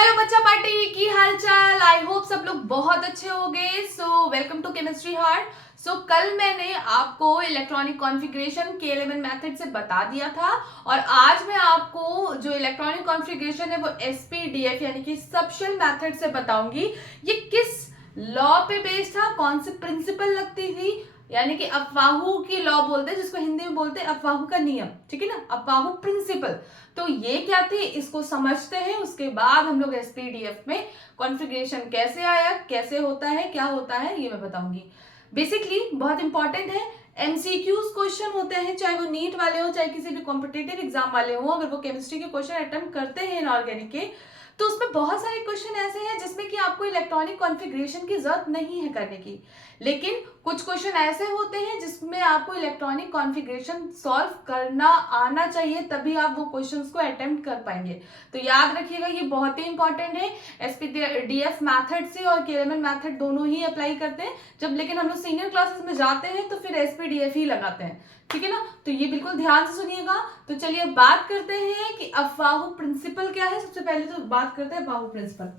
Hello बच्चा party की हाल चाल। आई होप सब लोग बहुत अच्छे होंगे। So welcome to chemistry heart. So कल मैंने आपको इलेक्ट्रॉनिक कॉन्फ़िगरेशन K11 मेथड से बता दिया था और आज मैं आपको जो इलेक्ट्रॉनिक कॉन्फ़िगरेशन है वो SPDF यानी कि सबशेल मेथड से बताऊंगी। ये किस लॉ पे बेस्ड था, कौन से प्रिंसिपल लगती थी, यानी कि अफवाहू की लॉ बोलते हैं जिसको हिंदी में बोलते हैं अफवाहू का नियम, ठीक है ना, अफवाहू प्रिंसिपल। तो ये क्या थी, इसको समझते हैं, उसके बाद हम लोग SPDF में कॉन्फ़िगरेशन कैसे आया, कैसे होता है, क्या होता है, ये मैं बताऊंगी। बेसिकली बहुत इंपॉर्टेंट है। MCQs क्वेश्चन होते हैं, चाहे वो नीट वाले हो चाहे किसी भी कॉम्पिटेटिव एग्जाम वाले हो, अगर वो केमिस्ट्री के क्वेश्चन अटेम्प्ट करते हैं इनऑर्गेनिक के, तो उसमें बहुत सारे क्वेश्चन ऐसे हैं जिसमें कि आपको इलेक्ट्रॉनिक कॉन्फ़िगरेशन की जरूरत नहीं है करने की, लेकिन कुछ क्वेश्चन ऐसे होते हैं जिसमें आपको इलेक्ट्रॉनिक कॉन्फ़िगरेशन सॉल्व करना आना चाहिए, तभी आप वो क्वेश्चंस को अटेम्प्ट कर पाएंगे। तो याद रखिएगा, ये बहुत ही इंपॉर्टेंट है। SPDF मैथड से और K11 मैथड दोनों ही अप्लाई करते हैं जब, लेकिन हम लोग सीनियर क्लासेस में जाते हैं तो फिर SPDF ही लगाते हैं, ठीक है ना। तो ये बिल्कुल ध्यान से सुनिएगा। तो चलिए बात करते हैं कि अफवाहू प्रिंसिपल क्या है। सबसे पहले तो बात करते हैं अफवाहू प्रिंसिपल।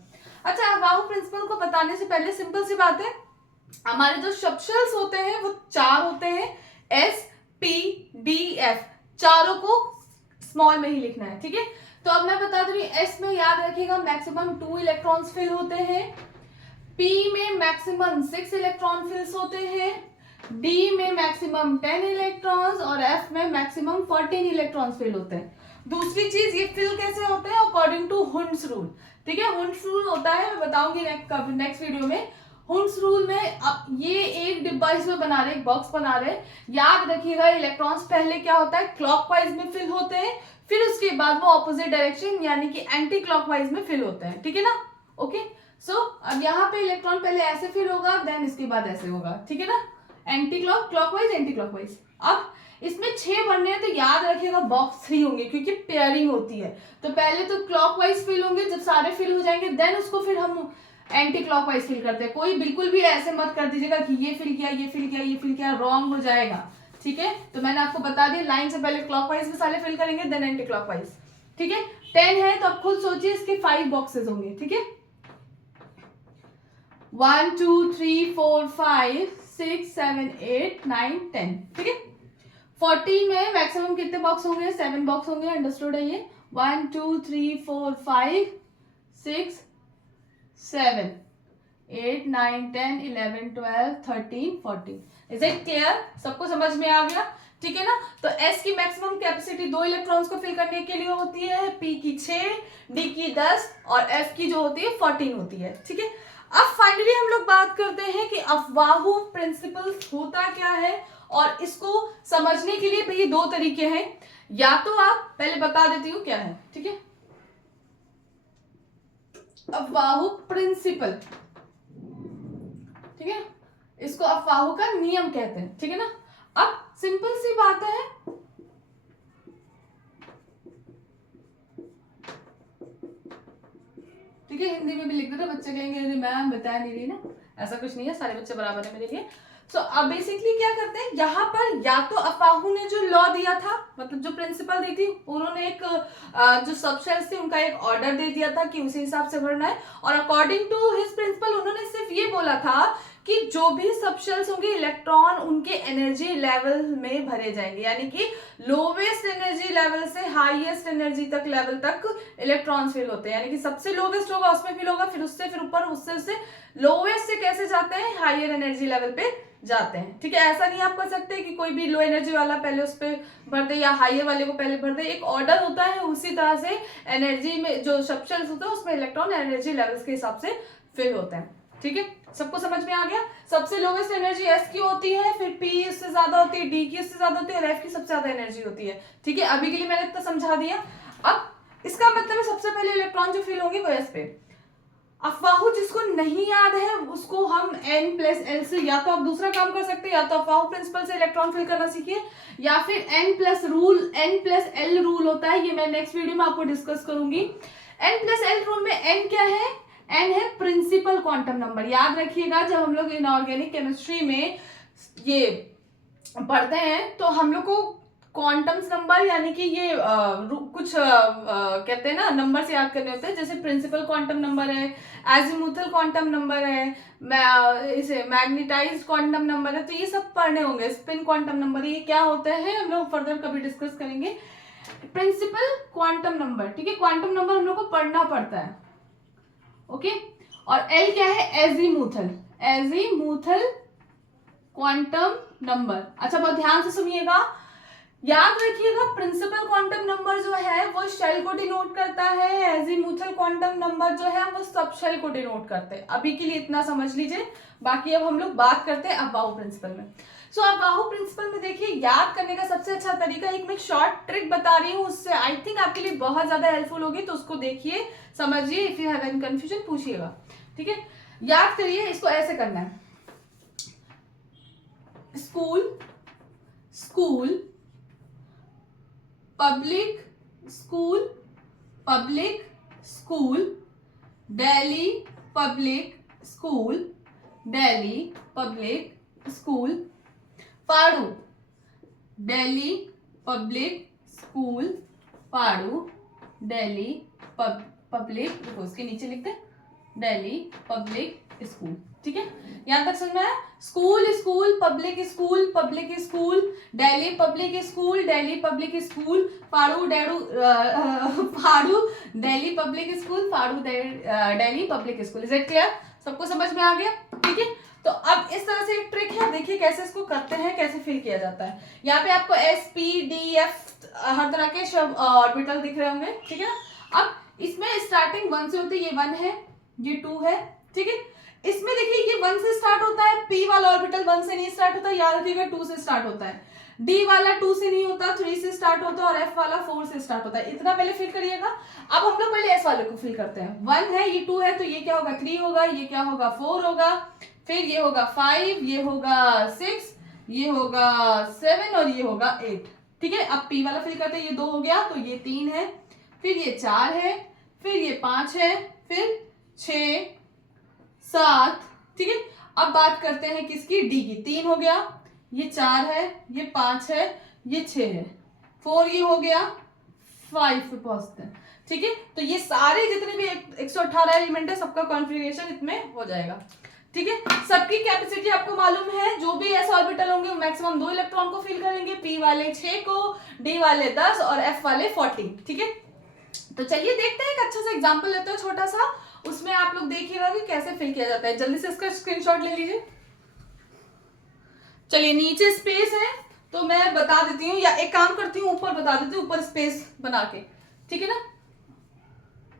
अच्छा, अफवाहू प्रिंसिपल को बताने से पहले सिंपल सी बात है, हमारे जो सबशेल्स होते हैं वो चार होते हैं, SPDF, चारों को स्मॉल में ही लिखना है, ठीक है। तो अब मैं बता दूं, S में याद रखिएगा मैक्सिमम 2 इलेक्ट्रॉन्स फिल होते हैं, P में मैक्सिमम 6 इलेक्ट्रॉन फिल्स होते हैं, D में मैक्सिमम 10 इलेक्ट्रॉन्स और F में मैक्सिमम 14 इलेक्ट्रॉन्स फिल होते हैं। दूसरी चीज, ये फिल कैसे होते हैं अकॉर्डिंग टू हुंड्स रूल, ठीक है। हुंड्स रूल होता है, मैं बताऊंगी नेक्स्ट वीडियो में। हुंड्स रूल में अब ये एक डिब्बा इसमें बना रहे, एक बॉक्स बना रहे, याद रखिएगा इलेक्ट्रॉन्स पहले क्या होता है क्लॉकवाइज में फिल होते हैं, फिर उसके बाद वो ऑपोजिट डायरेक्शन यानी कि एंटी क्लॉकवाइज में फिल होते हैं, ठीक है ना। ओके, सो अब यहाँ पे इलेक्ट्रॉन पहले ऐसे फिल होगा, देन इसके बाद ऐसे होगा, ठीक है ना, एंटी क्लॉकवाइज एंटी क्लॉकवाइज। अब इसमें 6 बनने हैं तो याद रखिएगा बॉक्स 3 होंगे क्योंकि पेयरिंग होती है। तो पहले तो क्लॉकवाइज फिल होंगे, जब सारे फिल हो जाएंगे देन उसको फिर हम एंटी क्लॉकवाइज फिल करते हैं। कोई बिल्कुल भी ऐसे मत कर दीजिएगा कि ये फिल किया ये फिल किया ये फिल किया, रॉन्ग हो जाएगा, ठीक है। तो मैंने आपको बता दिया, लाइन से पहले क्लॉकवाइज में सारे फिल करेंगे देन एंटी क्लॉकवाइज, ठीक है। 10 है तो आप खुद सोचिए इसके 5 बॉक्सेस होंगे, ठीक है। 1 2 3 4 5 6 7 8 9 10, ठीक है। 14 में मैक्सिमम कितने बॉक्स होंगे, 7 बॉक्स होंगे, अंडरस्टूड है ये। 1 2 3 4 5 6 7 8 9 10 11 12 13 14। Is it clear? सबको समझ में आ गया, ठीक है ना। तो S की मैक्सिमम कैपेसिटी 2 इलेक्ट्रॉन्स को फिल करने के लिए होती है, P की 6, D की 10 और F की जो होती है 14 होती है, ठीक है। अब फाइनली हम लोग बात करते हैं कि अफवाहू प्रिंसिपल होता क्या है, और इसको समझने के लिए भैया 2 तरीके हैं। या तो आप पहले बता देती हूँ क्या है, ठीक है। अफवाहू प्रिंसिपल, ठीक है, इसको अफवाहू का नियम कहते हैं, ठीक है ना। अब सिंपल सी बात है, ठीक है, हिंदी में भी लिख देते बच्चे कहेंगे मैम बता नहीं रही ना, ऐसा कुछ नहीं है, सारे बच्चे बराबर है मेरे लिए। सो अब बेसिकली क्या करते हैं यहाँ पर, या तो अफवाहू ने जो लॉ दिया था, मतलब जो प्रिंसिपल दी थी, उन्होंने एक जो सबशेल्स थे उनका एक ऑर्डर दे दिया था कि उसी हिसाब से भरना है, और अकॉर्डिंग टू हिज प्रिंसिपल उन्होंने सिर्फ ये बोला था कि जो भी सबशेल्स होंगे इलेक्ट्रॉन उनके एनर्जी लेवल में भरे जाएंगे, यानी कि लोवेस्ट एनर्जी लेवल से हाईएस्ट एनर्जी तक लेवल तक इलेक्ट्रॉन्स फिल होते हैं, यानी कि सबसे लोवेस्ट होगा उसमें फिल होगा, फिर उससे फिर ऊपर, उससे लोवेस्ट से कैसे जाते हैं हाईयर एनर्जी लेवल पे जाते हैं, ठीक है। ऐसा नहीं आप कर सकते कि कोई भी लो एनर्जी वाला पहले उस पर भर दे या हाईयर वाले को पहले भर दे, एक ऑर्डर होता है, उसी तरह से एनर्जी में जो सबशेल्स होता है उसमें इलेक्ट्रॉन एनर्जी लेवल्स के हिसाब से फिल होते हैं, ठीक है। सबको समझ में आ गया। सबसे लोवेस्ट एनर्जी S की होती है, फिर P उससे ज्यादा होती है, D की उससे ज्यादा होती है और F की सबसे ज्यादा एनर्जी होती है, ठीक है। अभी के लिए मैंने इतना समझा दिया। अब इसका मतलब है सबसे पहले इलेक्ट्रॉन जो फिल होंगे वो S पे। अफवाहू जिसको नहीं याद है उसको हम N+L से, या तो आप दूसरा काम कर सकते हैं, या तो अफवाहू प्रिंसिपल से इलेक्ट्रॉन फिल करना सीखिए, या फिर N+L रूल होता है, ये मैं नेक्स्ट वीडियो में आपको डिस्कस करूंगी। N+L रूल में N क्या है, N है प्रिंसिपल क्वांटम नंबर। याद रखिएगा जब हम लोग इनऑर्गेनिक केमिस्ट्री में ये पढ़ते हैं तो हम लोग को क्वांटम्स नंबर यानी कि ये कुछ कहते हैं ना नंबर से याद करने होते हैं, जैसे प्रिंसिपल क्वांटम नंबर है, एजीमुथल क्वांटम नंबर है, इसे मैग्नेटाइज्ड क्वांटम नंबर है, तो ये सब पढ़ने होंगे। स्पिन क्वांटम नंबर ये क्या होते हैं हम लोग फर्दर कभी डिस्कस करेंगे। प्रिंसिपल क्वांटम नंबर, ठीक है, क्वांटम नंबर हम लोग को पढ़ना पड़ता है, ओके। और एल क्या है, एजीमुथल, एजीमुथल क्वांटम नंबर। अच्छा बहुत ध्यान से सुनिएगा, याद रखिएगा प्रिंसिपल क्वांटम नंबर जो है वो शेल को डिनोट करता है, एजीमुथल क्वांटम नंबर जो है वो सब शेल को डिनोट करते हैं। अभी के लिए इतना समझ लीजिए, बाकी अब हम लोग बात करते हैं अबाउ प्रिंसिपल में। सो अबाउ प्रिंसिपल में देखिए याद करने का सबसे अच्छा तरीका, एक मैं शॉर्ट ट्रिक बता रही हूँ, उससे आई थिंक आपके लिए बहुत ज्यादा हेल्पफुल होगी, तो उसको देखिए समझिए, if you have any confusion पूछिएगा, ठीक है। याद करिए, इसको ऐसे करना है, school, school, public school, public school, Delhi public school, Delhi public school, पाड़ू, दिल्ली पब्लिक स्कूल, पाड़ू, दिल्ली पब्लिक, देखो इसके नीचे लिखते हैं दिल्ली पब्लिक स्कूल, ठीक है। यहां तक समझ में आया, school, school, public school, public school, Delhi public school, Delhi public school, फाड़ू डेड़ू फाड़ू दिल्ली पब्लिक स्कूल, फाड़ू Delhi public school. Is it clear? सबको समझ में आ गया, ठीक है। तो अब इस तरह से एक ट्रिक है, देखिए कैसे इसको करते हैं, कैसे फिल किया जाता है। यहाँ पे आपको एस पी डी एफ हर तरह के ऑर्बिटल दिख रहे होंगे, ठीक है। अब इसमें स्टार्टिंग 1 से होती है, ये 1 है, ये 2 है, ठीक है। इसमें देखिए ये 1 से स्टार्ट होता है, पी वाला ऑर्बिटल 1 से नहीं स्टार्ट होता, याद रखिएगा 2 से स्टार्ट होता है, डी वाला 2 से नहीं होता, 3 से स्टार्ट होता है, और एफ वाला 4 से स्टार्ट होता है। इतना पहले फिल करिएगा। अब हम लोग पहले एस वाले को फिल करते हैं। 1 है, ये 2 है, तो ये क्या होगा 3 होगा, ये क्या होगा 4 होगा, फिर ये होगा 5, ये होगा 6, ये होगा 7 और ये होगा 8, ठीक है। अब पी वाला फिल करते हैं, ये 2 हो गया, तो ये 3 है, फिर ये 4 है, फिर ये 5 है, फिर 6, 7, ठीक है। अब बात करते हैं किसकी, डी की। 3 हो गया, ये 4 है, ये 5 है, ये 6 है, 4 ये हो गया, 5 पे पहुंचते हैं, ठीक है। तो ये सारे जितने भी 118 एलिमेंट है सबका कॉन्फ़िगरेशन इसमें हो जाएगा, ठीक है। सबकी कैपेसिटी आपको मालूम है, जो भी एस ऑर्बिटल होंगे वो मैक्सिमम 2 इलेक्ट्रॉन को फिल करेंगे, पी वाले 6 को, डी वाले 10 और एफ वाले 40, ठीक है। तो चलिए देखते हैं, एक अच्छा सा एग्जांपल लेते हैं छोटा सा, उसमें आप लोग देखिएगा कि कैसे फिल किया जाता है। जल्दी से इसका स्क्रीनशॉट ले लीजिए। चलिए नीचे स्पेस है तो मैं बता देती हूँ, या एक काम करती हूँ ऊपर बता देती हूँ, ऊपर स्पेस बना के, ठीक है ना,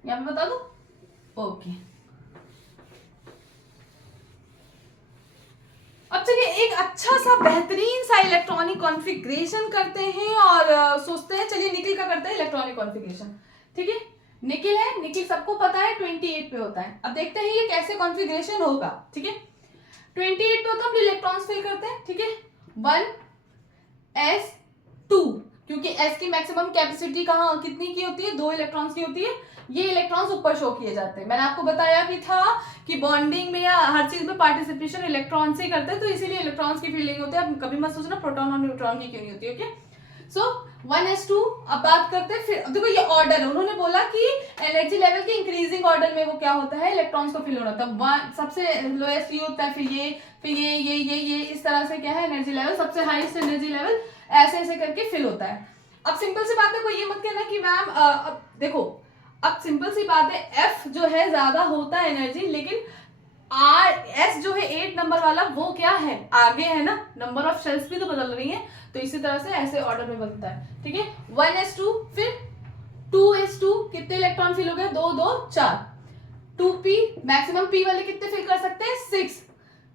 यहाँ पे बता दो, ओके। अब चलिए एक अच्छा सा बेहतरीन सा इलेक्ट्रॉनिक कॉन्फ़िगरेशन करते हैं और सोचते हैं, चलिए निकिल का करते हैं इलेक्ट्रॉनिक कॉन्फ़िगरेशन, ठीक है। निकिल है, निकिल सबको पता है 28 पे होता है। अब देखते हैं ये कैसे कॉन्फ़िगरेशन होगा, ठीक है। 28 पे होता है, हम इलेक्ट्रॉन्स फिल करते हैं, ठीक है। 1s2, क्योंकि s की मैक्सिमम कैपेसिटी कहाँ कितनी की होती है, 2 इलेक्ट्रॉन्स की होती है। ये इलेक्ट्रॉन्स ऊपर शो किए जाते हैं। मैंने आपको बताया भी था कि बॉन्डिंग में या हर चीज में पार्टिसिपेशन इलेक्ट्रॉन से ही करते हैं, तो इसीलिए इलेक्ट्रॉन्स की फीलिंग होती है। अब कभी मत सोचना प्रोटॉन और न्यूट्रॉन की क्यों नहीं होती, ओके। सो 1s2। अब बात करते हैं, फिर देखो ये ऑर्डर है, उन्होंने बोला कि एनर्जी लेवल के इंक्रीजिंग ऑर्डर में वो क्या होता है, इलेक्ट्रॉन्स को फिल होना होता है। सबसे लोएस्ट ये होता है, फिर ये इस तरह से क्या है एनर्जी लेवल, सबसे हाईएस्ट एनर्जी लेवल ऐसे ऐसे करके फिल होता है। अब सिंपल सी बात है, कोई ये मत कहना कि मैम अब देखो, अब सिंपल सी बात है, एफ जो है ज्यादा होता है एनर्जी, लेकिन एस जो है 8 नंबर वाला वो क्या है, आगे है ना, नंबर ऑफ शेल्स भी तो बदल रही है, तो इसी तरह से ऐसे ऑर्डर में बनता है, ठीक है। 1s2, फिर 2s2, कितने इलेक्ट्रॉन फिल हो गए, 2 2 4। 2p, मैक्सिमम p वाले कितने फिल कर सकते हैं, 6,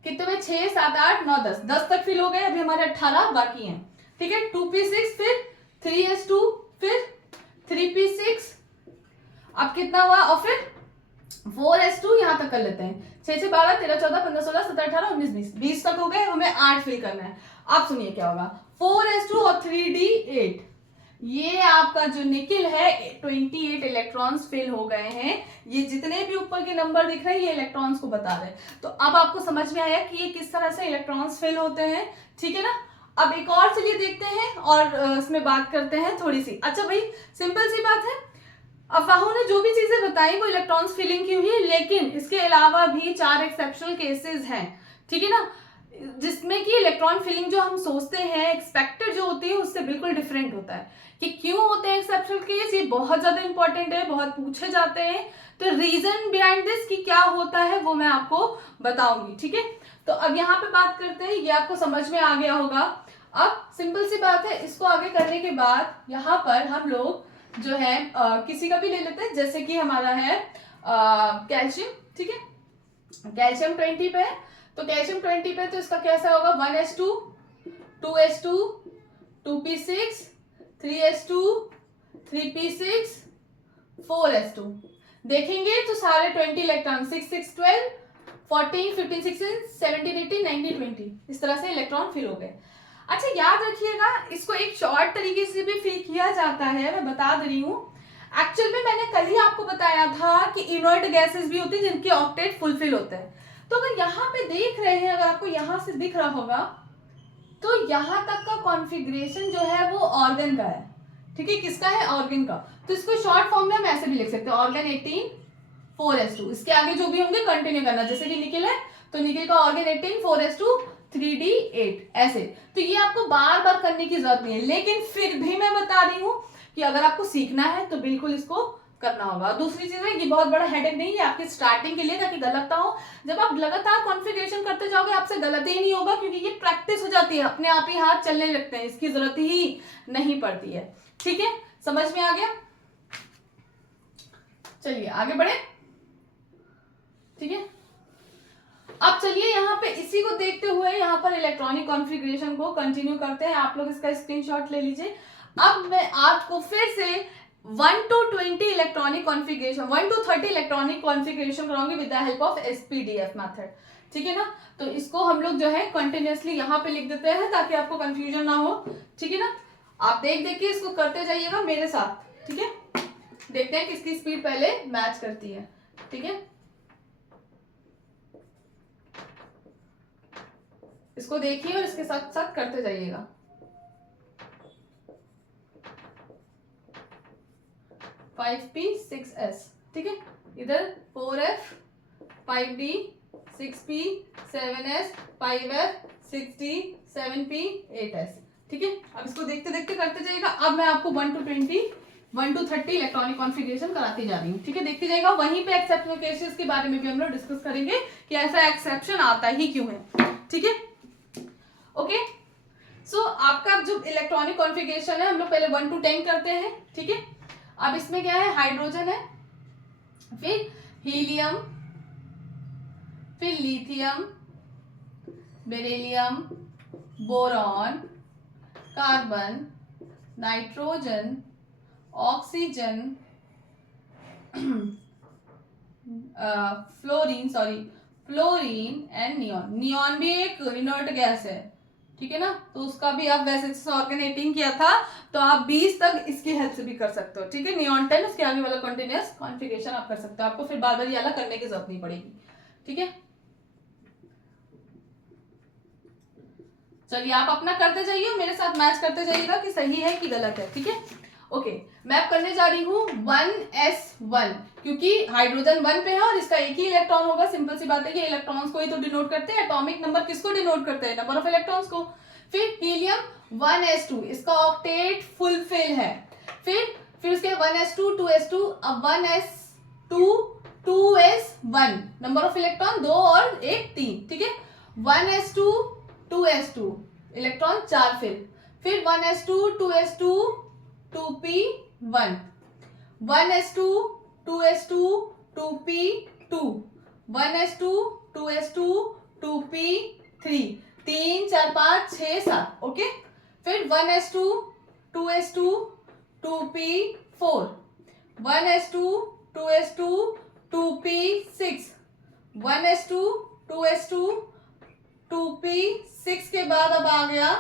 कितने में 6 7 8 9 10, 10 तक फिल हो गए, अभी हमारे 18 बाकी हैं, ठीक है। 2p6, फिर 3s2, फिर 3p6, अब कितना हुआ, और फिर 4s2 यहां तक कर लेते हैं, 6 6 12 13 14 15 16 17 18 19 20, 20 तक हो गए, हमें 8 फिल करना है। अब सुनिए क्या होगा, 4s2 और 3d8, ये आपका जो निकिल है 28 इलेक्ट्रॉन्स फिल हो गए हैं। ये जितने भी ऊपर के नंबर दिख रहे हैं ये इलेक्ट्रॉन्स को बता रहे हैं। तो अब आपको समझ में आया कि ये किस तरह से इलेक्ट्रॉन्स फिल होते हैं, ठीक है ना। अब एक और चलिए देखते हैं और इसमें बात करते हैं थोड़ी सी। अच्छा भाई, सिंपल सी बात है, अफवाहों ने जो भी चीजें बताई वो इलेक्ट्रॉन्स फीलिंग की हुई है, लेकिन इसके अलावा भी 4 एक्सेप्शनल केसेस हैं, ठीक है ना, जिसमें कि इलेक्ट्रॉन फीलिंग जो हम सोचते हैं एक्सपेक्टेड जो होती है उससे बिल्कुल डिफरेंट होता है। कि क्यों होते हैं एक्सेप्शनल केस, ये बहुत ज्यादा इंपॉर्टेंट है, बहुत पूछे जाते हैं। तो रीजन बिहाइंड दिस कि क्या होता है वो मैं आपको बताऊंगी, ठीक है। तो अब यहाँ पे बात करते हैं, ये आपको समझ में आ गया होगा। अब सिंपल सी बात है, इसको आगे करने के बाद यहाँ पर हम लोग जो है किसी का भी ले लेते हैं, जैसे कि हमारा है कैल्शियम, ठीक है। कैल्शियम 20 पे है, तो कैल्शियम 20 पे तो इसका कैसा होगा, 1s2 2s2 2p6 3s2 3p6 4s2। देखेंगे तो सारे 20 इलेक्ट्रॉन 6 6 12 14 15 16 17 18 19 20 इस तरह से इलेक्ट्रॉन फिल हो गए। अच्छा याद रखिएगा, इसको एक शॉर्ट तरीके से भी फिल किया जाता है, मैं बता दे रही हूँ। एक्चुअल में मैंने कल ही आपको बताया था कि इनर्ट गैसेस भी होती है जिनके ऑक्टेट फुलफिल होते हैं। तो अगर यहाँ पे देख रहे हैं, अगर आपको यहाँ से दिख रहा होगा, तो यहाँ तक का कॉन्फ़िगरेशन जो है वो ऑर्गन का है, ठीक है। किसका है, ऑर्गन का। तो इसको शॉर्ट फॉर्म में हम ऐसे भी लिख सकते हैं, ऑर्गन 18 4s2। इसके आगे जो भी होंगे कंटिन्यू करना, जैसे कि निकल है तो निकल का ऑर्गन 18 4s2 3d8 ऐसे। तो ये आपको बार बार करने की जरूरत नहीं है, लेकिन फिर भी मैं बता रही हूँ कि अगर आपको सीखना है तो बिल्कुल इसको करना होगा। दूसरी चीज है, ये बहुत बड़ा हेडेक नहीं है आपकी स्टार्टिंग के लिए, ताकि गलत ना हो। जब आप लगातार कॉन्फ़िगरेशन करते जाओगे आपसे गलत ही नहीं होगा, क्योंकि ये प्रैक्टिस हो जाती है, अपने आप ही हाथ चलने लगते हैं, इसकी जरूरत ही नहीं पड़ती है, ठीक है। समझ में आ गया, चलिए आगे बढ़े, ठीक है। अब चलिए यहाँ पे इसी को देखते हुए यहाँ पर इलेक्ट्रॉनिक कॉन्फ़िगरेशन को कंटिन्यू करते हैं। आप लोग इसका स्क्रीनशॉट ले लीजिए। अब मैं आपको फिर से 1 to 20 electronic configuration 1 to 30 electronic configuration कराऊंगी with the help of SPDF method, ठीक है ना। तो इसको हम लोग जो है कंटिन्यूअसली यहाँ पे लिख देते हैं ताकि आपको कंफ्यूजन ना हो, ठीक है ना। आप देख देख के इसको करते जाइएगा मेरे साथ, ठीक है। देखते हैं किसकी स्पीड पहले मैच करती है, ठीक है। इसको देखिए और इसके साथ साथ करते जाइएगा। फाइव पी 6s, ठीक है। इधर 4f 5d 6p 7s 5f 6d 7p 8s, ठीक है। अब इसको देखते देखते करते जाइएगा। अब मैं आपको 1 to 20 1 to 30 इलेक्ट्रॉनिक कॉन्फ़िगरेशन कराती जा रही हूँ, ठीक है। देखते जाइएगा। वहीं पे एक्सेप्शनल केसेस के बारे में भी हम लोग डिस्कस करेंगे कि ऐसा एक्सेप्शन आता ही क्यों है, ठीक है। ओके, सो आपका जो इलेक्ट्रॉनिक कॉन्फ़िगरेशन है हम लोग पहले 1 to 10 करते हैं, ठीक है। अब इसमें क्या है, हाइड्रोजन है, फिर हीलियम, फिर lithium, beryllium, boron, carbon, nitrogen, oxygen, fluorine and neon. Neon भी एक इनर्ट गैस है, ठीक है ना। तो उसका भी आप वैसे ऑर्गन 18 किया था तो आप 20 तक इसकी हेल्प से भी कर सकते हो, ठीक है। नियॉन 10 उसके आगे वाला कंटिन्यूअस कॉन्फ़िगरेशन आप कर सकते हो, आपको फिर बार बार ये अलग करने की जरूरत नहीं पड़ेगी, ठीक है। चलिए आप अपना करते जाइए, मेरे साथ मैच करते जाइएगा कि सही है कि गलत है, ठीक है। ओके, मैं अब करने जा रही हूँ 1s1, क्योंकि हाइड्रोजन 1 पे है और इसका एक ही इलेक्ट्रॉन होगा। सिंपल सी बात है कि इलेक्ट्रॉन्स को ही तो डिनोट करते हैं, एटॉमिक नंबर किसको डिनोट करते हैं, नंबर ऑफ इलेक्ट्रॉन्स को। फिर हीलियम 1s2, इसका ऑक्टेट फुलफिल है। फिर उसके 1s2 2s2, अब 1s2 2s1, number of electron 2 और 1 3, ठीक है। 1s2 2s2 इलेक्ट्रॉन 4 फिर 1s2 2s2 2p1, 1s2 2s2 2p2, 1s2 2s2 2p3, 3 4 5 6 7, okay. फिर 1s2 2s2 2p4, 1s2 2s2 2p6, 1s2 2s2 2p6 के बाद अब आ गया,